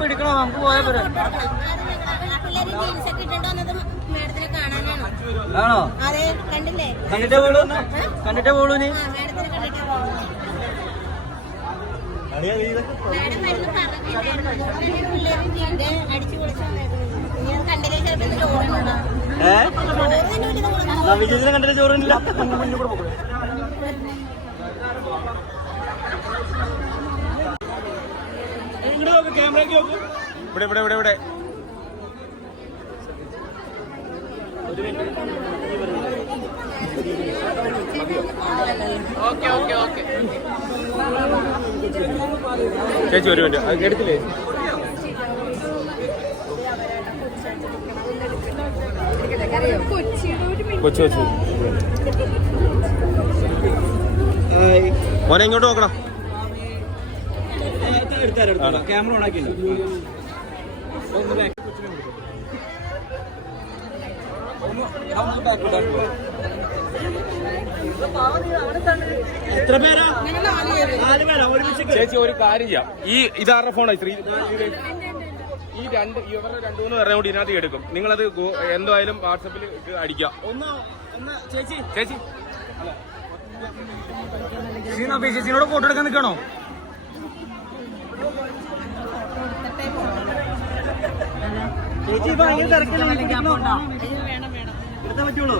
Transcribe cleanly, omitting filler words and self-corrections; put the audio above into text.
പിടിക്കണോ? നമുക്ക് പോയാ പോരെ. ആണോ? കണ്ടിട്ടേ പോളൂ, കണ്ടിട്ടേ പോളൂ. നീ വിജയത്തിനെ കണ്ടിട്ട് ചോറില്ല. ഇവിടെ ഇവിടെ ഇവിടെ ഇവിടെ ചേച്ചി ഒരു മിനിറ്റ് എടുത്തില്ലേ? കൊച്ചു കൊച്ചു മോനെ ഇങ്ങോട്ട് നോക്കണം. ക്യാമറ ഓണാക്കിണ്ടോ? എത്ര പേരാ? 4 പേരാ ഒരുമിച്ച്. ചേച്ചി ഒരു കാര്യം ചെയ്യാം, ഇതാരുടെ ഫോണായി ശ്രീ? ഈ ഇവരുടെ 2-3 പേരെ കൂടി ഇതിനകത്ത് എടുക്കും. നിങ്ങളത് എന്തായാലും വാട്സപ്പിൽ അടിക്കാം. ചേച്ചി ചേച്ചി ചേച്ചിനോട് ഫോട്ടോ എടുക്കാൻ നിൽക്കണോ? ചേച്ചി ഭയങ്കര തിരക്കില്ല, എടുത്താൻ പറ്റുള്ളൂ.